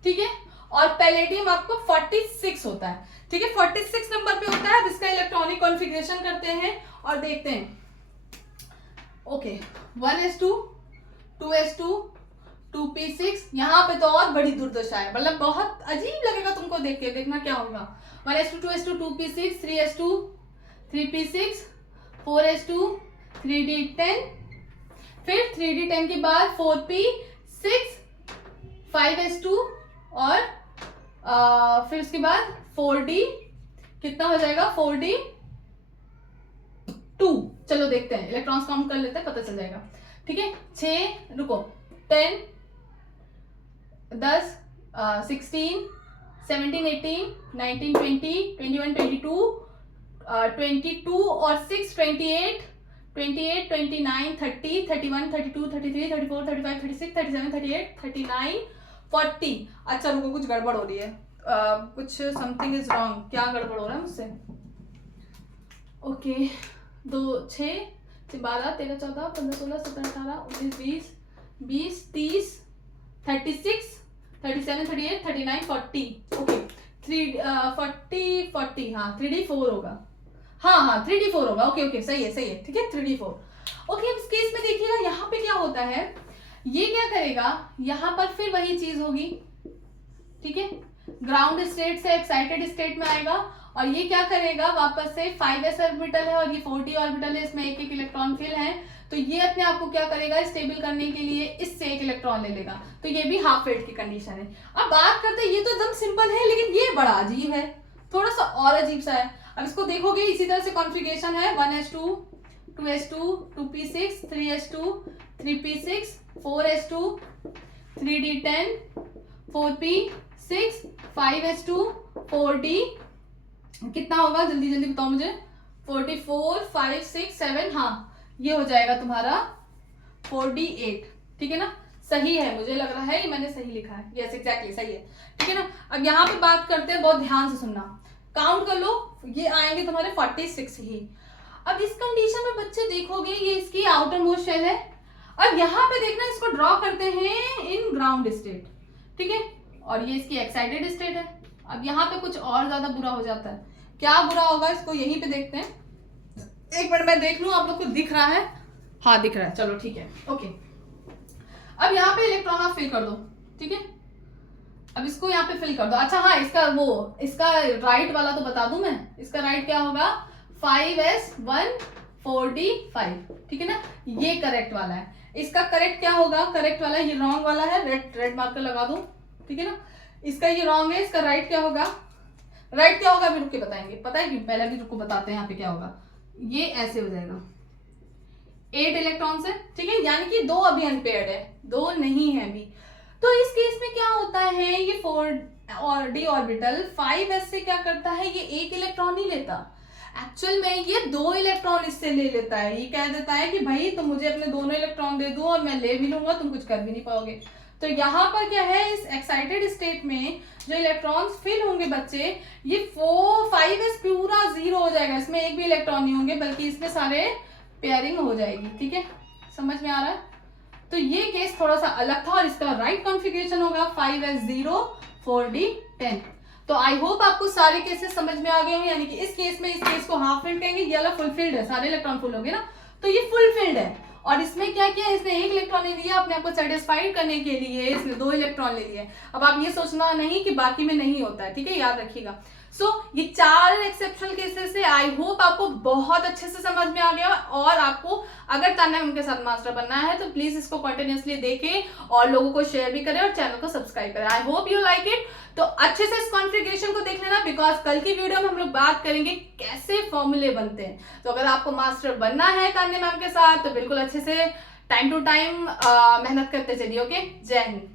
ठीक है, और पैलेडियम आपको 46 होता है। ठीक है, 46 नंबर पे होता है। अब इसका इलेक्ट्रॉनिक कॉन्फ़िगरेशन करते हैं और देखते हैं। Okay, 1s2 2s2 2p6। यहाँ पे तो और बड़ी दुर्दशा है, मतलब बहुत अजीब लगेगा तुमको देख के। देखना क्या होगा। 1s2 2s2 2p6 3s2 3p6 4s2 3d10, फिर 3d10 के बाद 4p6 5s2 और फिर उसके बाद 4d कितना हो जाएगा 4d2। चलो देखते हैं, इलेक्ट्रॉन्स काउंट कर लेते हैं, पता चल जाएगा। ठीक है, 6 रुको 10 10 16 17 18 19 20 21 22 22 और 6 28 28 29 30 31 32 33 34 35 36 37 38 39 40। अच्छा रुको, कुछ गड़बड़ हो रही है, कुछ समथिंग इज रॉन्ग। क्या गड़बड़ हो रहा है मुझसे? ओके, 2 6 12 13 14 15 16 17 18 19 20 30 36 37 38 39 40। ओके, 40 हाँ 3d4 होगा। हाँ 3d4 होगा। ओके सही है। ठीक है, 3d4। ओके, अब इस केस में देखिएगा यहाँ पे क्या होता है, ये क्या करेगा, यहाँ पर फिर वही चीज होगी। ठीक है, ग्राउंड स्टेट से एक्साइटेड स्टेट में आएगा और ये क्या करेगा, वापस से 5s ऑर्बिटल है और ये 4d ऑर्बिटल है, इसमें एक एक इलेक्ट्रॉन फिल है। तो ये अपने आप को क्या करेगा, स्टेबल करने के लिए इससे एक इलेक्ट्रॉन ले लेगा। तो ये भी हाफ फील्ड की कंडीशन है। अब बात करते हैं, ये तो एकदम सिंपल है, लेकिन ये बड़ा अजीब है, थोड़ा सा और अजीब सा है। अब इसको देखोगे इसी तरह से कॉन्फ़िगरेशन है 1s2 2s2 2p6 3s2 3p6 4s2 3d10 4p6 6 5s2 4d कितना होगा, जल्दी जल्दी बताओ मुझे, 44 5 6 7, हाँ ये हो जाएगा तुम्हारा 4d8, ठीक है ना, सही है, मुझे लग रहा है मैंने सही लिखा है, यस एग्जैक्टली सही है, ठीक है ना। अब यहाँ पे बात करते हैं, बहुत ध्यान से सुनना, काउंट कर लो, ये आएंगे तुम्हारे 46 ही। अब इस कंडीशन में बच्चे देखोगे ये इसकी आउटर मोस्ट शेल है, अब यहाँ पे देखना इसको ड्रॉ करते हैं इन ग्राउंड स्टेट, ठीक है, और ये इसकी एक्साइटेड स्टेट है। अब यहाँ पे कुछ और ज्यादा बुरा हो जाता है, क्या बुरा होगा इसको यहीं पे देखते हैं, एक मिनट मैं देख लूं आप लोग को दिख रहा है, हाँ दिख रहा है, चलो ठीक है ओके। अब यहाँ पे इलेक्ट्रॉन आप फिल कर दो, ठीक है, अब इसको यहाँ पे फिल कर दो। अच्छा हाँ, इसका राइट वाला तो बता दूं मैं, इसका राइट क्या होगा, 5s1 4d5, ठीक है ना, ये करेक्ट वाला है। इसका करेक्ट क्या होगा, करेक्ट वाला ये रॉन्ग वाला है, रेड मार्कर लगा दूं, ठीक है ना, इसका ये रॉन्ग है, इसका राइट क्या होगा, राइट क्या होगा अभी रुक के बताएंगे, पता है कि पहले भी रुको बताते हैं यहाँ पे क्या होगा, ये ऐसे हो जाएगा 8 इलेक्ट्रॉन से, ठीक है, यानी कि 2 अभी अनपेयर्ड है, 2 नहीं है अभी। तो इस केस में क्या होता है, ये 4d ऑर्बिटल 5s से क्या करता है, ये 1 इलेक्ट्रॉन नहीं लेता, एक्चुअल में ये 2 इलेक्ट्रॉन इससे ले लेता है, ये कह देता है कि भाई तुम मुझे अपने दोनों इलेक्ट्रॉन दे दो और मैं ले भी लूंगा, तुम कुछ कर भी नहीं पाओगे। तो यहाँ पर क्या है, इस एक्साइटेड स्टेट में जो इलेक्ट्रॉन्स फिल होंगे बच्चे, ये 5s पूरा 0 हो जाएगा, इसमें एक भी इलेक्ट्रॉन नहीं होंगे, बल्कि इसमें सारे पेयरिंग हो जाएगी, ठीक है, समझ में आ रहा है। तो ये केस थोड़ा सा अलग था और इसका राइट कॉन्फ़िगरेशन होगा 5s0 4d10। तो आई होप आपको सारे केसेस समझ में आ गए हैं, यानी कि इस केस में इस केस को हाफ फिल्ड कहेंगे, ये वाला फुलफिल्ड है, सारे इलेक्ट्रॉन फुल हो गए ना, तो ये फुलफिल्ड है। और इसमें क्या किया, इसने 1 इलेक्ट्रॉन ले लिया अपने आप को सेटिस्फाइड करने के लिए, इसने 2 इलेक्ट्रॉन ले लिए। अब आप ये सोचना नहीं कि बाकी में नहीं होता है, ठीक है, याद रखिएगा। सो ये 4 एक्सेप्शनल केसेस से आई होप आपको बहुत अच्छे से समझ में आ गया, और आपको अगर तान्या मैम के साथ मास्टर बनना है तो प्लीज इसको कंटिन्यूअसली देखें और लोगों को शेयर भी करें और चैनल को सब्सक्राइब करें। I hope you like it. तो अच्छे से इस कॉन्फ़िगरेशन को देख लेना, बिकॉज कल की वीडियो में हम लोग बात करेंगे कैसे फॉर्मूले बनते हैं। तो अगर आपको मास्टर बनना है तान्या मैम के साथ तो बिल्कुल अच्छे से टाइम टू टाइम मेहनत करते चलिए। ओके, जय हिंद।